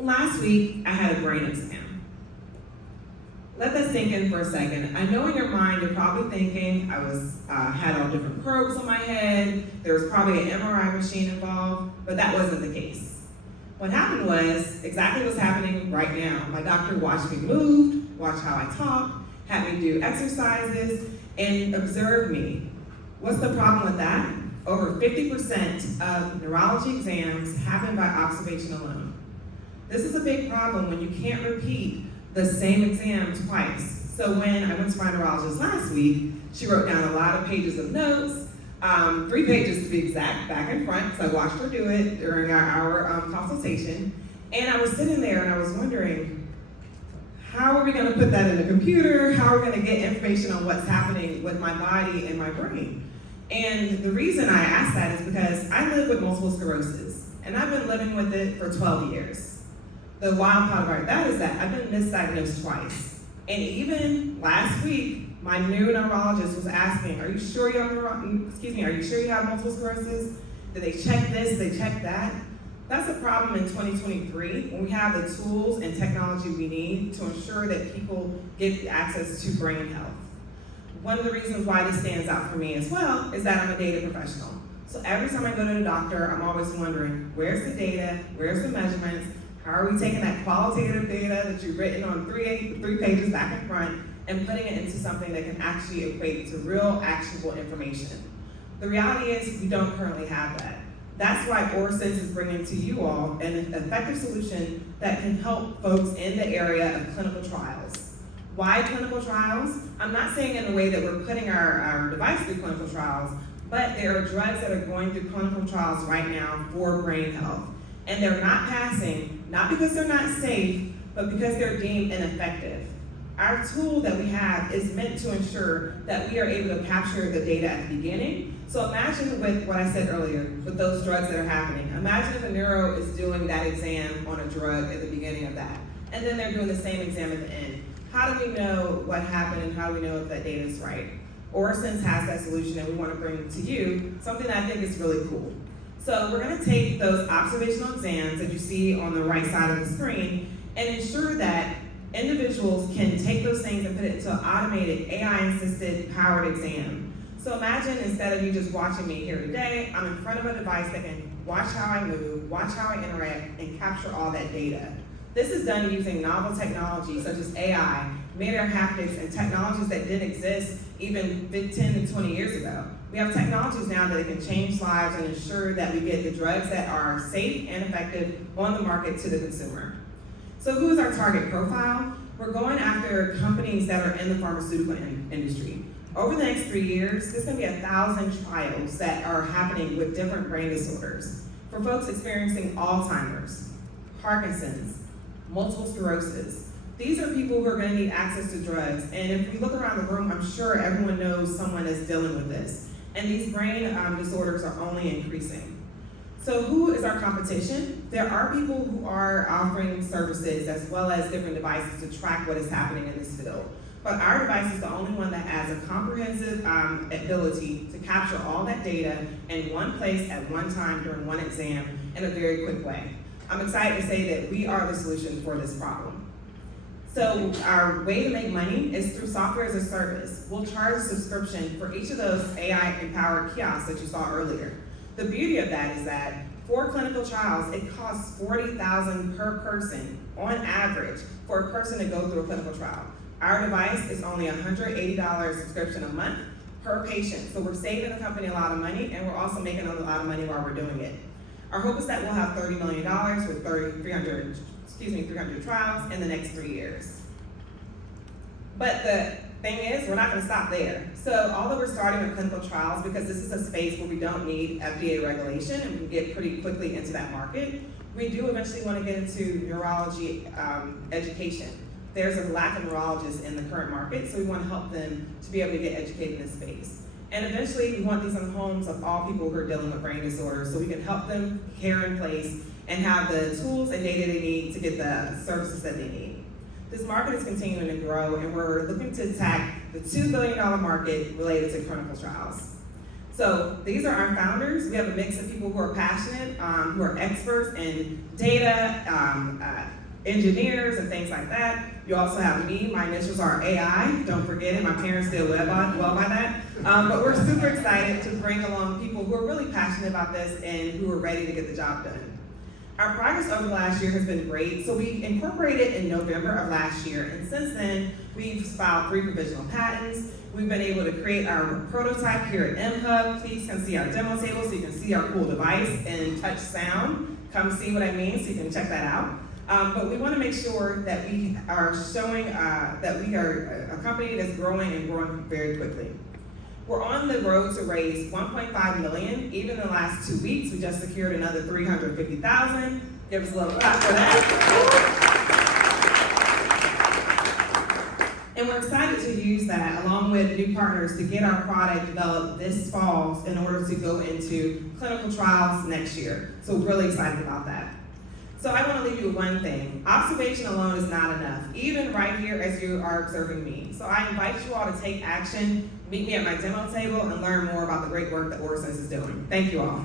Last week, I had a brain exam. Let that sink in for a second. I know in your mind you're probably thinking had all different probes on my head, there was probably an MRI machine involved, but that wasn't the case. What happened was exactly what's happening right now. My doctor watched me move, watched how I talk, had me do exercises, and observed me. What's the problem with that? Over 50% of neurology exams happen by observation alone. This is a big problem when you can't repeat the same exam twice. So when I went to my neurologist last week, she wrote down a lot of pages of notes, 3 pages to be exact, back and front, because I watched her do it during our consultation. And I was sitting there and I was wondering, how are we gonna put that in the computer? How are we gonna get information on what's happening with my body and my brain? And the reason I asked that is because I live with multiple sclerosis, and I've been living with it for 12 years. The wild part about that is that I've been misdiagnosed twice. And even last week, my new neurologist was asking, are you sure you have multiple sclerosis? Did they check this, did they check that? That's a problem in 2023 when we have the tools and technology we need to ensure that people get access to brain health. One of the reasons why this stands out for me as well is that I'm a data professional. So every time I go to the doctor, I'm always wondering, where's the data, where's the measurements, how are we taking that qualitative data that you've written on 3 pages back and front and putting it into something that can actually equate to real, actionable information? The reality is we don't currently have that. That's why AuraSense is bringing to you all an effective solution that can help folks in the area of clinical trials. Why clinical trials? I'm not saying in a way that we're putting our device through clinical trials, but there are drugs that are going through clinical trials right now for brain health. And they're not passing, not because they're not safe, but because they're deemed ineffective. Our tool that we have is meant to ensure that we are able to capture the data at the beginning. So imagine with what I said earlier, with those drugs that are happening. Imagine if a neuro is doing that exam on a drug at the beginning of that, and then they're doing the same exam at the end. How do we know what happened and how do we know if that data is right? AuraSense has that solution, and we want to bring to you something that I think is really cool. So we're going to take those observational exams that you see on the right side of the screen and ensure that individuals can take those things and put it into an automated AI-assisted powered exam. So imagine instead of you just watching me here today, I'm in front of a device that can watch how I move, watch how I interact, and capture all that data. This is done using novel technology such as AI, Haptics, and technologies that didn't exist even 10 to 20 years ago. We have technologies now that can change lives and ensure that we get the drugs that are safe and effective on the market to the consumer. So who is our target profile? We're going after companies that are in the pharmaceutical industry. Over the next 3 years, there's going to be 1,000 trials that are happening with different brain disorders. For folks experiencing Alzheimer's, Parkinson's, multiple sclerosis, these are people who are going to need access to drugs. And if we look around the room, I'm sure everyone knows someone is dealing with this. And these brain disorders are only increasing. So who is our competition? There are people who are offering services as well as different devices to track what is happening in this field. But our device is the only one that has a comprehensive ability to capture all that data in one place at one time during one exam in a very quick way. I'm excited to say that we are the solution for this problem. So our way to make money is through software as a service. We'll charge a subscription for each of those AI-empowered kiosks that you saw earlier. The beauty of that is that for clinical trials, it costs $40,000 per person on average for a person to go through a clinical trial. Our device is only $180 subscription a month per patient. So we're saving the company a lot of money, and we're also making a lot of money while we're doing it. Our hope is that we'll have $30 million with 300 trials in the next 3 years. But the thing is, we're not going to stop there. So although we're starting with clinical trials, because this is a space where we don't need FDA regulation and we can get pretty quickly into that market, we do eventually want to get into neurology education. There's a lack of neurologists in the current market, so we want to help them to be able to get educated in this space. And eventually, we want these in the homes of all people who are dealing with brain disorders, so we can help them care in place and have the tools and data they need to get the services that they need. This market is continuing to grow, and we're looking to attack the $2 billion market related to clinical trials. So these are our founders. We have a mix of people who are passionate, who are experts in data, engineers, and things like that. You also have me. My initials are AI. Don't forget it. My parents did well by that. But we're super excited to bring along people who are really passionate about this and who are ready to get the job done. Our progress over the last year has been great. So we incorporated in November of last year, and since then, we've filed 3 provisional patents. We've been able to create our prototype here at MHub. Please come see our demo table so you can see our cool device and touch sound. Come see what I mean so you can check that out. But we want to make sure that we are showing that we are a company that's growing and growing very quickly. We're on the road to raise $1.5 million. Even in the last 2 weeks, we just secured another $350,000. Give us a little clap for that. And we're excited to use that along with new partners to get our product developed this fall in order to go into clinical trials next year. So we're really excited about that. So I want to leave you with one thing. Observation alone is not enough, even right here as you are observing me. So I invite you all to take action, meet me at my demo table, and learn more about the great work that AuraSense is doing. Thank you all.